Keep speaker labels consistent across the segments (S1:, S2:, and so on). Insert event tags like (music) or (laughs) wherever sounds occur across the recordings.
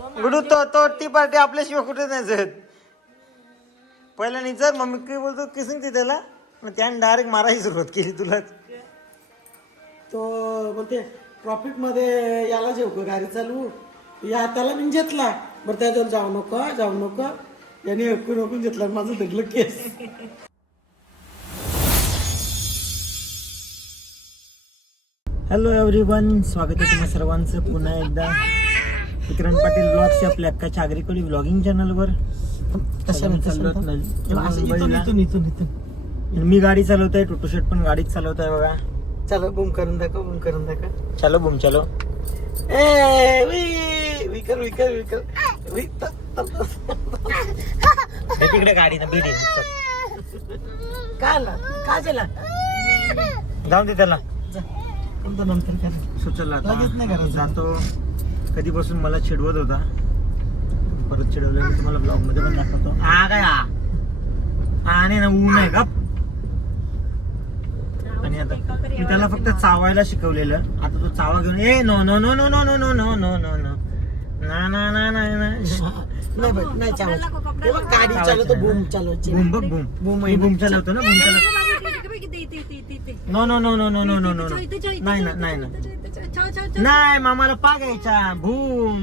S1: गुडू तो तो T party आपल्याशिवाय कुठे नाही जात. पहिला नाही जर मम्मी काय बोलतो किसिंग ती त्याला? मग त्याने डायरेक्ट मारायची सुरुवात केली तुला.
S2: तो बोलते ट्रॉफिकमध्ये याला जेव का गाडी चालवू. या त्याला मी घेतला बरं त्याच्यावर जाऊ नको जाऊ नको. याने हकून हकून घेतला माझं धरलं केस.
S1: हॅलो एव्हरीवन स्वागत आहे तुम्हा सर्वांचं. पुन्हा एकदा विक्रांत पाटील ब्लॉग्स आपल्या अक्का चागरीकोळी ब्लॉगिंग चॅनलवर मी गाडी चालवतोय टोटू शर्ट पण गाडीच चालवतोय बघा.
S2: चलो बुम करून दाखव बुम करून दाखव.
S1: चलो बुम चलो.
S2: ए विकर विकर विकर
S1: तिकडे गाडी ना
S2: भेटे का चला
S1: जाऊन दे त्याला.
S2: नंतर करा.
S1: जातो. कधीपासून मला चिडवत होता परत चिडवलं मी तुम्हाला ब्लॉगमध्ये पण दाखवतो हा काय हा हा नाही ना ऊन आहे गप आणि आता मी त्याला फक्त चावायला शिकवलेलं आता तो चावा घेऊन ए no no no no no no no no no no no ना ना ना ना ना
S2: नाही बघ नाही चालवायचं हे बघ गाडी चालवतो बूम चालवायची
S1: बूम बघ बूम
S2: बूम
S1: मी बूम चालवतो ना बूम चालवतो no no no no no no no no no नाही ना नाही ना नाही मामाला पा घ्यायचा. भूम.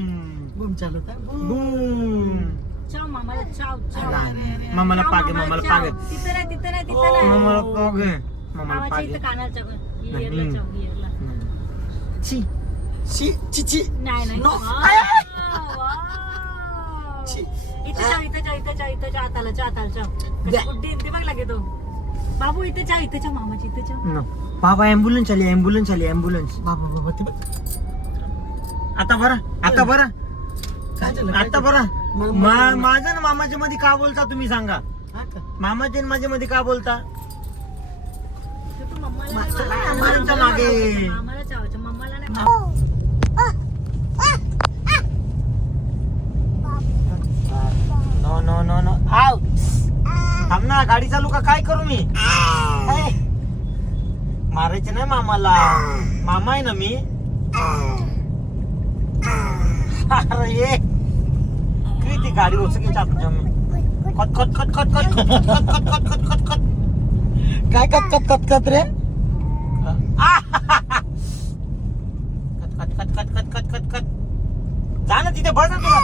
S2: बूम चालवता बूम
S3: मामाला चाव चाव.
S1: नाही, नाही. मामाला पागे मामाला पागे
S3: तिथं नाही तिथं नाही तिथं नाही
S1: मामाला पागे मामाला
S3: मामाच्या
S1: पागे
S3: इथं कानाला चाव
S1: नाही.
S3: इयरला चाव इयरला
S1: छी
S2: ची ची ची.
S3: नाही नाही.
S2: No.
S3: Wow, wow.
S2: छी.
S3: इथं चाव इथं चाव इथं चाव इथं चाव हाताला चाव हाताला चाव.
S2: द्या.
S3: बुड्डी ते बघ लागे तो. बाबू इथं चाव इथं चाव मामाची इथं चाव.
S1: नो बाबा ॲम्ब्युलन्स आली ॲम्ब्युलन्स आली ॲम्ब्युलन्स
S2: बाबा बाबा ते बघ
S1: आता बरं आता बरं
S2: काय झालं काय
S1: आता
S2: झालं?
S1: बरं
S2: मग-
S1: मा-
S2: मग-
S1: माझं ना मामाच्या मध्ये का बोलता तुम्ही सांगा
S2: हा का?
S1: मामाच्या आणि माझ्या मध्ये का बोलता. आम्हाला
S3: मामाला
S1: मागे.
S3: मारायचं. मामाला चावायचं मम्माला नाही मारायचं.
S1: नो नो नो नो आव थांब ना गाडी चालू का काय करू मी ए, मारायचे नाही मामाला मामा आहे ना मी अरे ये किती गाडी उचकी चालू खत खत खत खत खत खत खत खत खत खत खत खत
S2: काय कत कत कत कत रे
S1: cut cut cut cut cut cut cut जा ना तिथे बस ना तुला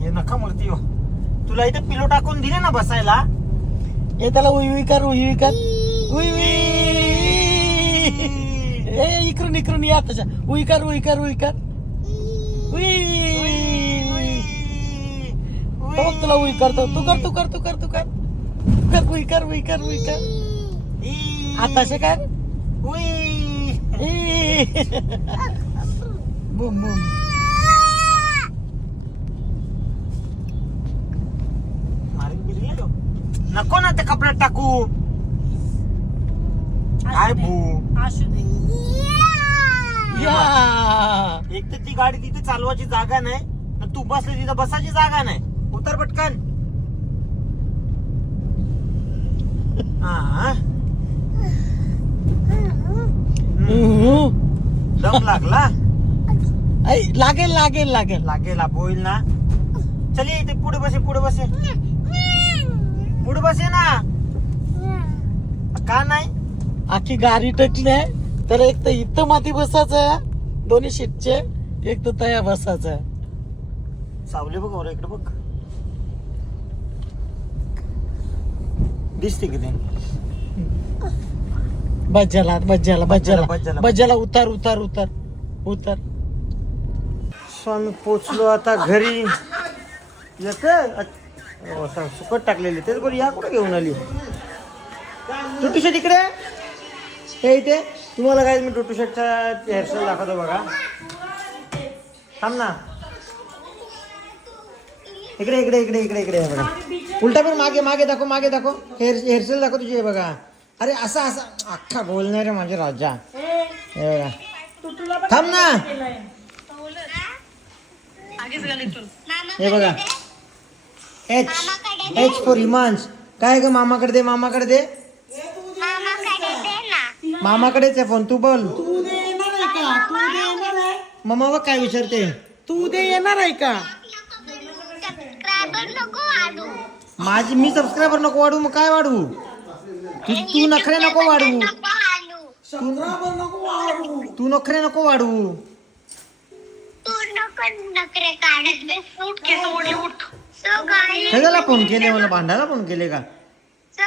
S1: हे नका मूर्ती हो तुला इथे पिलो टाकून दिले ना बसायला
S2: ए त्याला उई कर उई कर उई ए इकडून इकडून या तशा उईकार उईकार उईकार. उई तुला उई करतो. तू कर तू कर तू कर तू कर. कर उईकार उईकार उईकार. आताशे काय बुम बुम.
S1: नको ना ते कपड्यात टाकू. काय भू
S3: असू दे.
S2: या.
S1: एक तर ती गाडी तिथे चालवायची जागा नाही. आणि तू बसले तिथं बसायची जागा नाही. उतर पटकन. हा. दम लागला?
S2: ऐ, लागेल लागेल लागेल.
S1: लागेल आप होईल ना. चल ये इथे पुढे बसे पुढे बसे. पुढे बसे ना. का नाही?
S2: आखी गाडी टकली आहे. तर एक तर इथं माती बसायचं आहे. दोन्ही सीटचे एक तर तया बसायचं
S1: सावली बघ वर इकडे बघ. दिसते की ते
S2: बज्जाला बज्जाला बज्जाला.
S1: बज्जाला.
S2: उतार उतार उतार. उतार.
S1: सो आम्ही पोचलो आता घरी. येते? सुकट टाकलेली. तेच बरं या कुठे घेऊन आली? टोटू शेट इकडे हे इथे तुम्हाला काय मी टोटू शर्टचा हेअरस्टाईल दाखवतो बघा. थांब ना. इकडे इकडे इकडे इकडे इकडे बघा. उलटा पण मागे मागे दाखव मागे दाखव. हेअर हेअरस्टाईल दाखव तुझी हे बघा. अरे असा असा. अख्खा बोलणार माझे राजा. हे बघा. थांब ना. हे बघा. एच एच फॉर हिमांश काय ग मामाकडे दे मामाकडे दे? मामाकडेच आहे फोन तू बोल.
S2: तू देणार आहे का? तू देणार आहे?
S1: मम्मा बघ काय विचारते.
S2: तू उद्या येणार आहे का?
S4: सबस्क्रायबर नको वाढू.
S1: माझी मी सबस्क्रायबर नको वाढू मग काय वाढवू तू तू नखरे नको
S4: वाढू.
S2: सबस्क्रायबर नको वाढू.
S1: तू नखरे नको वाढवू
S4: तू नको नखरे काढत सो
S1: फोन केले मला भांडायला फोन केले का?
S4: सो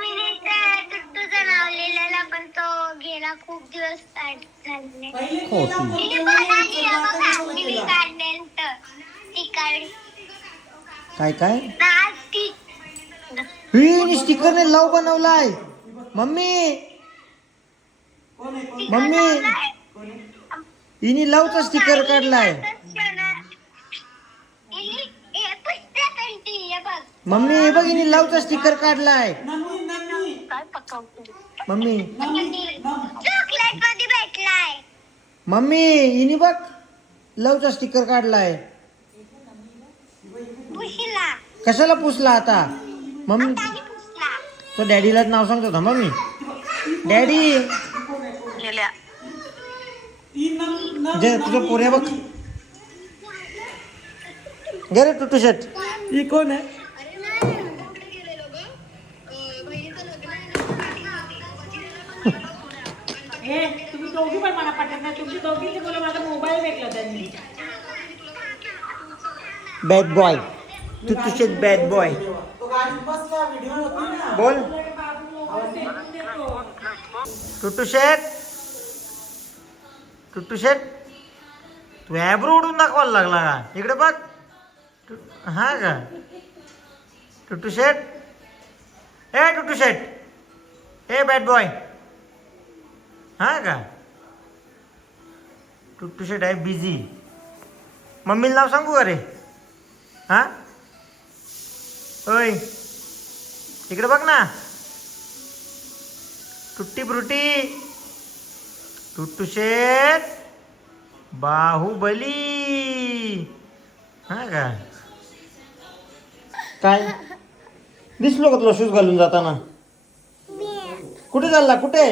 S4: मी तुझं नाव लिहिलेला पण तो गेला खूप दिवस झाले काढ
S1: काय काय? ही स्टिकरने लव बनवलाय. मम्मी. मम्मी. हिने लवचा स्टिकर काढलाय. मम्मी हे बघ हिने लवचा स्टिकर काढलाय.
S4: पकवतो
S1: मम्मी.
S4: चॉकलेटमध्ये भेटलाय
S1: मम्मी हिने बघ. लवचा स्टिकर काढलाय.
S4: पुशीला.
S1: कशाला पुसला आता? मम्मी.
S4: पुसला.
S1: तो डॅडीलाच नाव सांगतो थांबा मी डॅडी.
S2: ती नन- नन-
S1: जे तुझं पोऱ्या बघ. घे रे टुटू शेट.
S2: ही कोण आहे?
S3: पाठवत नाही माझा मोबाईल भेटला त्यांनी.
S1: बॅड बॉय तू तुझे बॅड बॉय बोल. टुटू शेट टुटू शेट तू ॲब्रो उडून दाखवायला लागला का? इकडे बघ. हा का? टुटू शेठ ए टुटू शेठ ए बॅड बॉय हा का? टुटू शेट आहे बिझी मम्मीला नाव सांगू का रे? हा? ओय इकडे बघ ना. टुट्टी फ्रुटी टुट्टू शेट बाहुबली. हा का? काय? दिसलो का तुला शूज घालून जाताना? कुठे चालला? कुठे?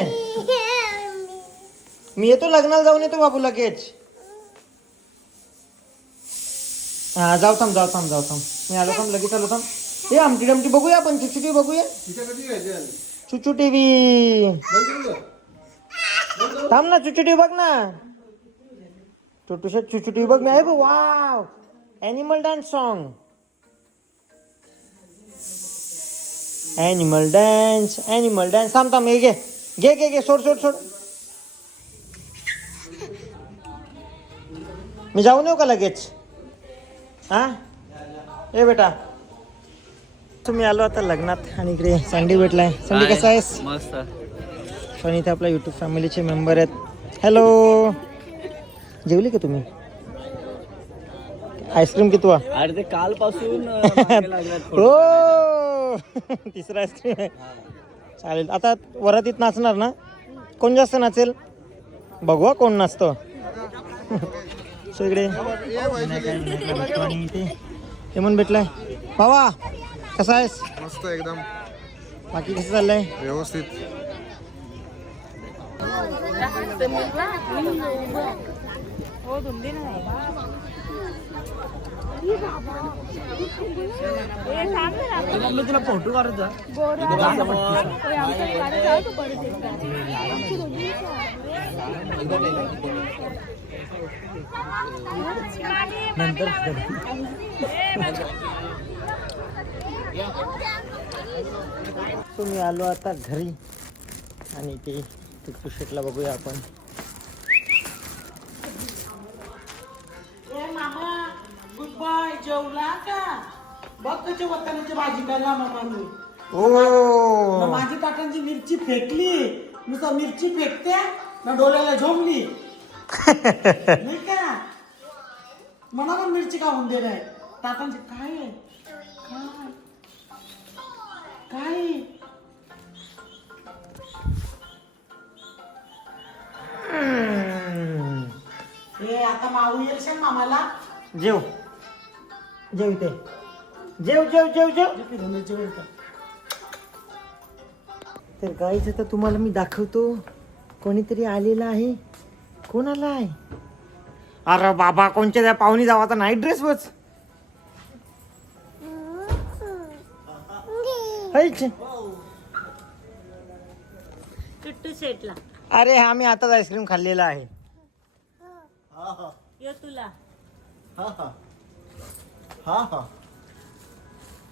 S1: मी येतो लग्नाला जाऊन येतो बाबू लगेच. हा, जाऊ थांब जाऊ थांब जाऊ थांब. मी आलो थांब, लगेच आलो थांब. ए आमटी डमटी बघूया आपण चुचू टीव्ही बघूया. चुचू टीव्ही. थांब ना, चुचू टीव्ही बघ ना. छोटूशा चुचू टीव्ही बघ मी. आहे wow! Animal dance song animal dance animal dance थांब थांब, हे घे. घे घे घे, सोड सोड सोड. मी जाऊन येऊ का लगेच? हा? ए बेटा तुम्ही आलो आता लग्नात आणि इकडे संडी भेटलाय. संडी कसा आहेस?
S5: मस्त.
S1: पण इथे आपल्या युट्यूब फॅमिलीचे मेंबर आहेत. हॅलो जेवली का तुम्ही? आईस्क्रीम किती वा?
S5: अरे ते कालपासून (laughs) मागे
S1: हो. तिसरा आईस्क्रीम आहे. चालेल. आता वरातीत नाचणार ना? कोण जास्त नाचेल? बघू हा कोण नाचतो. सो इकडे. इथे हेमन भेटलाय. भावा कसा आहेस?
S6: मस्त एकदम.
S1: बाकी कसं चाललंय?
S6: व्यवस्थित.
S5: तुला फोटो काढतो
S1: सो मी आलो आता घरी आणि ते टुकटू शेटला बघूया आपण.
S2: ए मामा गुड बाय जेवला का? बघ कशी वतानाची भाजी खायला मामा मी
S1: ओ.
S2: माझी टाकांची मिरची फेकली. नुसतं मिरची फेकते ना डोळ्याला झोमली (laughs) नाही का? मला पण मिरची खाऊन दे रे टाकांची काय आहे? काय? काय. ए आता माऊ येईल मामाला.
S1: जेव. जेव इथे. जेव जेव जेव जेव.
S2: का
S1: तर. गाईच आता तुम्हाला मी दाखवतो. कोणीतरी आलेला आहे? कोण आला आहे? अरे बाबा कोणच्या त्या पाहुणी जावा आता नाईट ड्रेस वच.
S3: टुट्टू सेटला
S1: अरे आम्ही आताच आईस्क्रीम खाल्लेला आहे.
S3: यो तुला.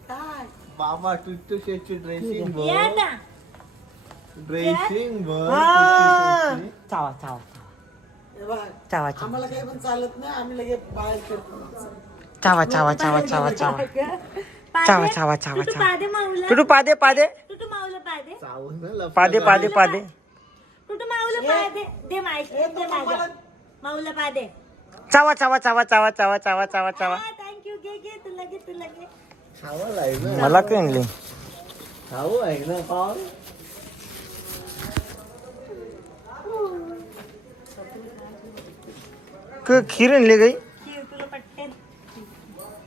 S2: काय?
S5: बाबा टुट्टू शेटची ड्रेसिंग
S3: या ना.
S5: ड्रेसिंग
S1: हा. चावा चावा
S2: हे
S1: चावा चावा
S2: आम्हाला काही पण चालत नाही आम्ही लगे बाहेर खेळतो
S1: चावा चावा चावा चावा चावा? चावा चावा चावा चावा
S3: पादे माऊला
S1: टुटू पादे
S3: माऊला पादे
S1: पादे पादे पादे
S3: माऊला पादे दे माहिती दे माझ्या माऊला पादे
S1: चावा चावा चावा चावा चावा चावा चावा चावा
S3: थँक्यू घे घे तुला घे तुला घे
S1: मला काय आणले
S5: खावं आहे ना पाव
S1: क- खीर आणली गाई
S3: खीर तुला पटते?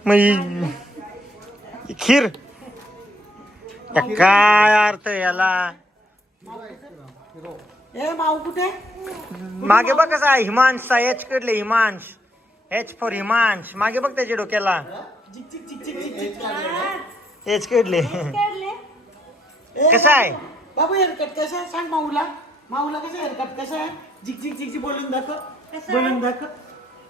S1: मग ही- खीर? या काय अर्थ याला?
S2: ए माऊ कुठे?
S1: मागे बघ कसा आहे, हिमांशचा एच कडले हिमांश. H for Himansh. मागे बघ त्याच्या डोक्याला. एच कडले.
S3: काढले
S2: ए,
S1: कसा आहे?
S2: बाबू हेअरकट कसा आहे? सांग माऊला. माऊला कसा हेअरकट कसा आहे? झिक झिक झिक झिक बोलून दाखव. बोलून दाखव.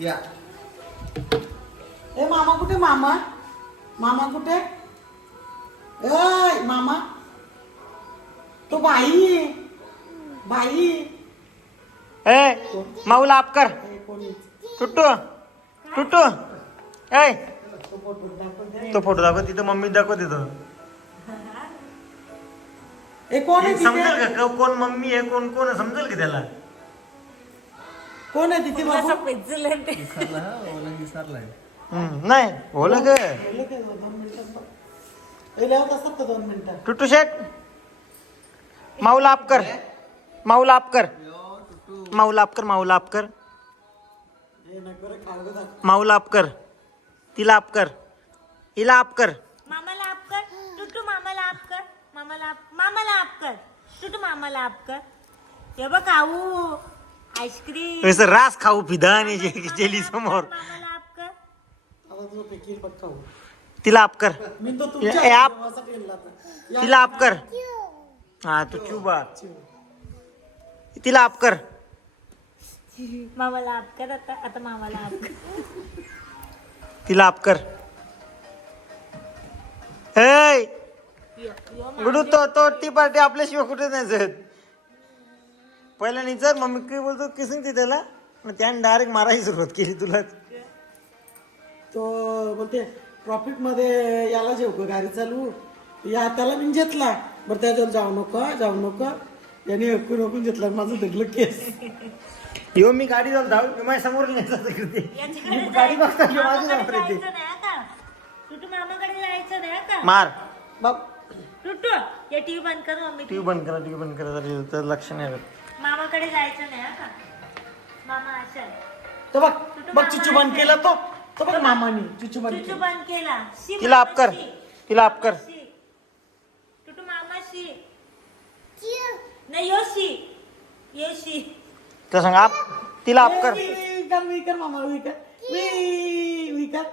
S5: या.
S2: ए मामा कुठे मामा? मामा कुठे? ए मामा. तो बाई. बाई.
S1: ए माऊला आप कर. टुट्टू टुट्टू ए. तो फोटो दाखव तिथं मम्मी दाखव तिथं.
S2: ए कोण आहे
S1: समजेल का? कोण मम्मी आहे कोण कोण आहे, समजेल की त्याला?
S2: कोण आहे तिथे बाबू?
S3: असं पेचलं ते.
S5: विसरला हा ओला विसरलाय.
S1: हम्म, नाही बोल ग
S2: बोलले ते दोन मिनिटात बघ. ए, लावत असतात का दोन मिनिटात
S1: टुट्टू शेट माऊला आप कर माऊला आप कर माऊला आप कर माऊला आप कर
S2: ए, नको रे, खाऊ दे.
S1: माऊला आप कर तिला आप कर हिला आप कर
S3: मामाला आप कर टुटू मामाला आप कर मामाला आप मामाला आप कर टुटू मामाला आप कर हे बघ खाऊ आईस्क्रीम.
S1: असं रास खाऊ पिधा आणि जेली समोर।
S2: खाऊ
S1: तिला आप कर। ए, आप. तिला आप कर. हा तू चुबा तिला आप कर.
S3: मामाला आप कर आता आता मामाला आप कर.
S1: तिला आप कर ए गुडू तो तो ती पार्टी आपल्याशिवाय कुठे नाही जात? पहिला नाही जर मम्मी काय बोलतो किसून ती त्याला? मग त्याने डायरेक्ट मारायची सुरुवात केली तुला.
S2: तो बोलते ट्रॉफिकमध्ये याला जेव का गाडी चालू या त्याला मी घेतला. बरं त्याच्यावर जाऊ नको जाऊ नको. याने हक्कून हकून घेतला माझं दगलं केस.
S1: यो मी गाडी जाऊन धाव मी माझ्यासमोर
S3: याच्याकडे
S1: मी गाडी बघता की माझी
S3: मामाकडे
S1: समोर येते
S3: जायचं नाही का? टुटू मामाकडे जायचं नाही का?
S1: मार.
S2: बाप.
S3: टुटू या टीव्ही बंद कर मम्मी.
S1: टीव्ही बंद करा टीव्ही बंद करा जरा तर लक्ष नाही.
S3: मामाकडे जायचं नाही का? मामा असेल.
S2: तो बघ बघ चिचू बंद केला तो. तो बघ मामानी चिचू बंद
S3: टुटू
S2: केला.
S3: बंद केला. शी
S1: तिला आप कर
S3: मामाशी.
S1: तिला आप कर.
S3: शी. टुटू मामाशी. नाही योशी. योशी.
S1: तर सांग आप तिला आप कर.
S2: विकर विकर मामा विकर वी विकर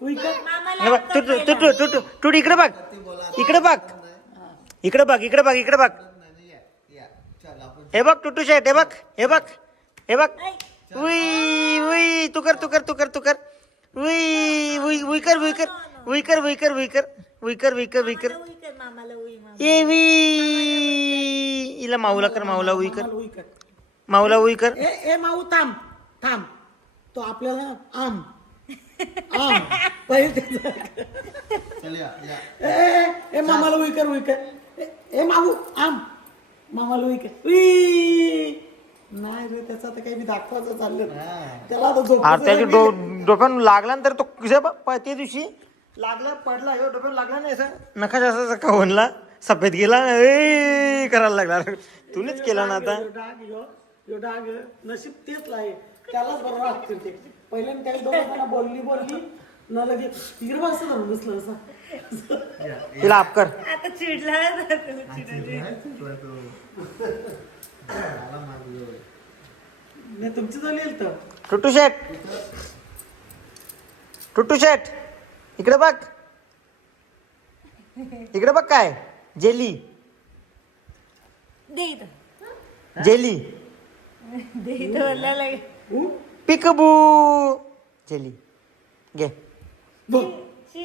S2: विकर
S3: मामाला
S1: हे बघ
S3: आप
S1: तू
S3: कर
S1: तू तू तू तू तू इकडे बघ. इकडे बघ. इकडे बघ इकडे बघ इकडे बघ.
S5: या
S1: हे बघ टुटू शेट हे बघ हे बघ हे बघ. उई उई तू कर तू कर तू कर तू कर. उई उई उई कर उई कर उई कर उई कर उई कर उई कर उई कर उई कर.
S3: मामाला उई कर मामाला उई मामा
S1: ये वी. हिला माऊला कर माऊला उई कर. माऊला उई कर.
S2: ए ए माऊ थांब थांब. तो आपल्याला आम. आम. पहिले त्याचं-
S5: चल या या.
S2: ए ए मामाला विकर विकर ए- ए माऊ आम. मामाला वी! नाही रे त्याचं आता काही मी दाखवायचं चाललं
S5: हा.
S2: त्याला आता झोप
S1: अरे त्याच्या डो डोक्यानं लागला ना तर तो प- त्या दिवशी? लागला पडला ह्यो डोक्यानं लागला नाही असं. असं असं कवनला सफेद गेला? ए करायला लागला. तूनेच केला ना आता.
S2: यो डाग यो यो डाग नशीब तेच आहे. त्यालाच बरोबर वाटते ते. पहिल्यांदा त्याला दोघं जण बोलली बोलली न लगे हिरवा असं धरून बसलं असं. (laughs)
S1: तिला आप कर.
S3: आता चिडला
S2: नाही तुमची झाली तर
S1: टुटू शेट टुटू शेट इकडे बघ. इकडे बघ काय जेली.
S3: दे इथं.
S1: जेली.
S3: दे इथं?
S1: पिकबू. जेली. घे.
S3: शी.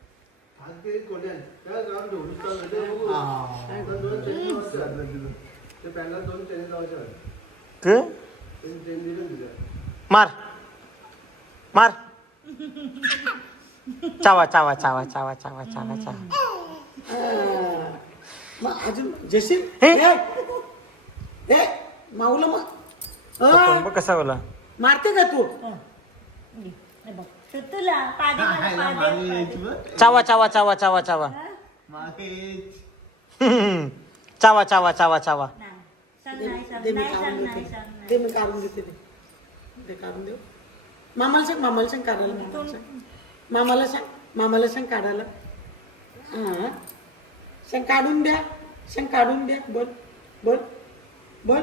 S1: मार. मार. चावा चावा चावा चावा चावा चावा चावा.
S2: अजून
S1: हे?
S2: माऊला मग
S1: कसा बोला
S2: मारते का तू?
S3: तुला
S1: चावा चावा चावा चावा चावा. चावा चावा चावा चावा.
S2: मी काढून देते. ते मी काढून ते. काढून मामाला सांग मामाला सांग काढायला सांग. मामाला सांग मामाला सांग काढायला. हां. सांग काढून द्या सांग काढून द्या. बोल बोल बोल.